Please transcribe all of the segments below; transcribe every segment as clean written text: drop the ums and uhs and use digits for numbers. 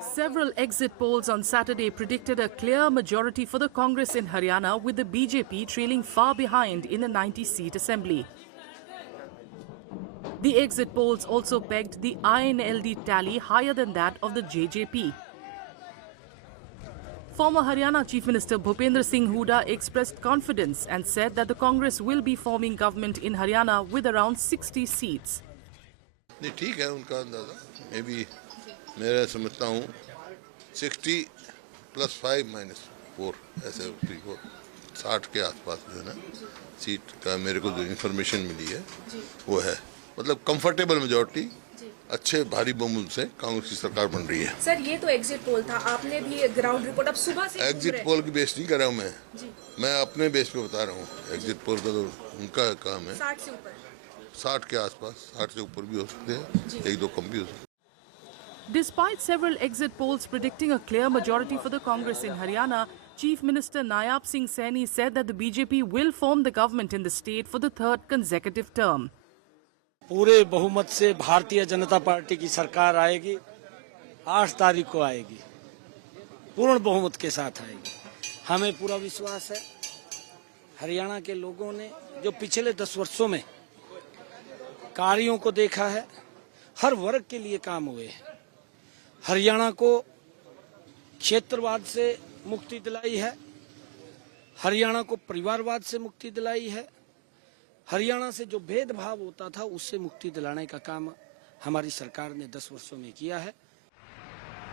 Several exit polls on Saturday predicted a clear majority for the Congress in Haryana, with the BJP trailing far behind in the 90-seat assembly. The exit polls also pegged the INLD tally higher than that of the JJP. Former Haryana Chief Minister Bhupendra Singh Hooda expressed confidence and said that the Congress will be forming government in Haryana with around 60 seats. नहीं ठीक है उनका अंदाजा, मैं भी मेरा समझता हूँ 60 + 5 - 4 ऐसे 60 के आसपास जो है ना सीट का मेरे को जो इन्फॉर्मेशन मिली है वो है, मतलब कंफर्टेबल मेजॉरिटी, अच्छे भारी बहुमत से कांग्रेस की सरकार बन रही है। सर ये तो एग्जिट पोल था, आपने भी ग्राउंड रिपोर्ट अब सुबह से एग्जिट पोल की बेस नहीं कर रहा हूँ मैं अपने बेस पे बता रहा हूँ। एग्जिट पोल का तो उनका काम है, 60 से ऊपर, 60 के आसपास, 60 से ऊपर भी हो सकते हैं, एक दो कम भी हो सकते हैं। Despite several exit polls predicting a clear majority for the Congress in Haryana, Chief Minister Nayab Singh Saini said that the BJP will form the government in the state for the third consecutive term. पूरे बहुमत से Bharatiya Janata party की सरकार आएगी, 8 तारीख को आएगी, पूर्ण बहुमत के साथ आएगी। हमें पूरा विश्वास है। हरियाणा के लोगों ने जो पिछले 10 वर्षों में कार्यों को देखा है, हर वर्ग के लिए काम हुए हैं। हरियाणा को क्षेत्रवाद से मुक्ति दिलाई है, हरियाणा को परिवारवाद से मुक्ति दिलाई है, हरियाणा से जो भेदभाव होता था उससे मुक्ति दिलाने का काम हमारी सरकार ने 10 वर्षों में किया है।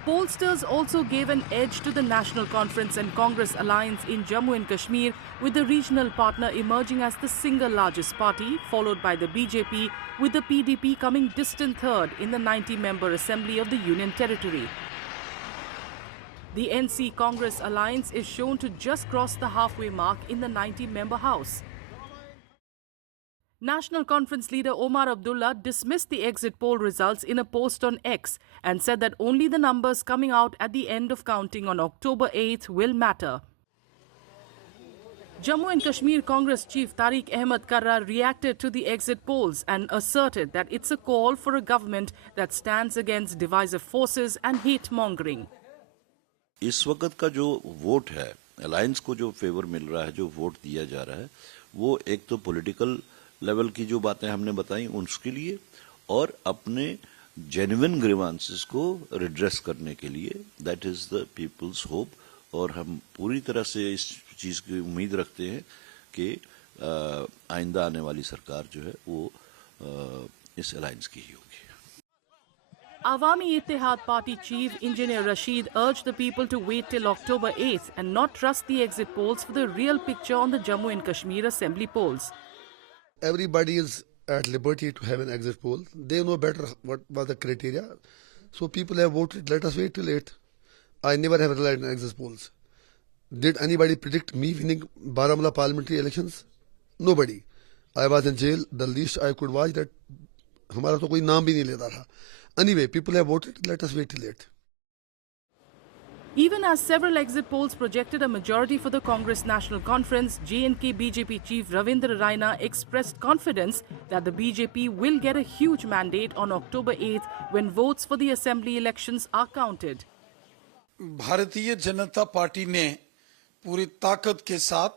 Pollsters also gave an edge to the National Conference and Congress alliance in Jammu and Kashmir, with the regional partner emerging as the single largest party, followed by the BJP, with the PDP coming distant third in the 90-member Assembly of the Union Territory. The NC Congress alliance is shown to just cross the halfway mark in the 90-member House. National Conference leader Omar Abdullah dismissed the exit poll results in a post on X and said that only the numbers coming out at the end of counting on October 8th will matter. Jammu and Kashmir Congress Chief Tariq Ahmed Karrar reacted to the exit polls and asserted that it's a call for a government that stands against divisive forces and hate-mongering. इस वक्त का जो vote है, alliance को जो favour मिल रहा है, जो वोट दिया जा रहा है, वो एक तो पॉलिटिकल लेवल की जो बातें हमने बताई उसके लिए, और अपने जेन्युइन ग्रीवांसेस को रिड्रेस करने के लिए, that is the people's hope. और हम पूरी तरह से इस चीज की उम्मीद रखते हैं कि आइंदा आने वाली सरकार जो है वो इस अलायंस की ही होगी। Awami Ittihad Party Chief Engineer Rashid urged the people to wait till October 8th and not trust the exit polls for the real picture on the Jammu and Kashmir Assembly polls. Everybody is at liberty to have an exit poll. They know better what was the criteria. So people have voted. Let us wait till 8th. I never have relied on exit polls. Did anybody predict me winning Baramulla parliamentary elections? Nobody. I was in jail. The least I could watch that हमारा तो कोई नाम भी नहीं लेता था. Anyway, people have voted. Let us wait till 8th. Even as several exit polls projected a majority for the Congress National Conference, J&K BJP Chief Ravindra Raina expressed confidence that the BJP will get a huge mandate on October 8th when votes for the assembly elections are counted. Bharatiya Janata party ने पूरी ताकत के साथ,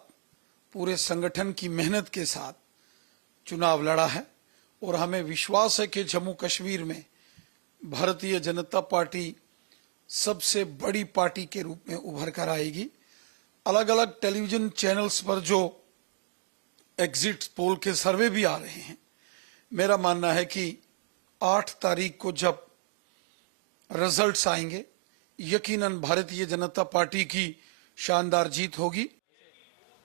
पूरे संगठन की मेहनत के साथ चुनाव लड़ा है और हमें विश्वास है कि जम्मू कश्मीर में भारतीय जनता पार्टी सबसे बड़ी पार्टी के रूप में उभर कर आएगी। अलग अलग टेलीविजन चैनल्स पर जो एग्जिट पोल के सर्वे भी आ रहे हैं, मेरा मानना है कि 8 तारीख को जब रिजल्ट्स आएंगे, यकीनन भारतीय जनता पार्टी की शानदार जीत होगी।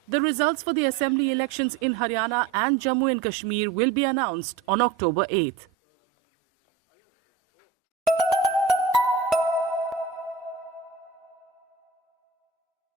The results for the assembly elections in Haryana and Jammu and Kashmir will be announced on October 8th.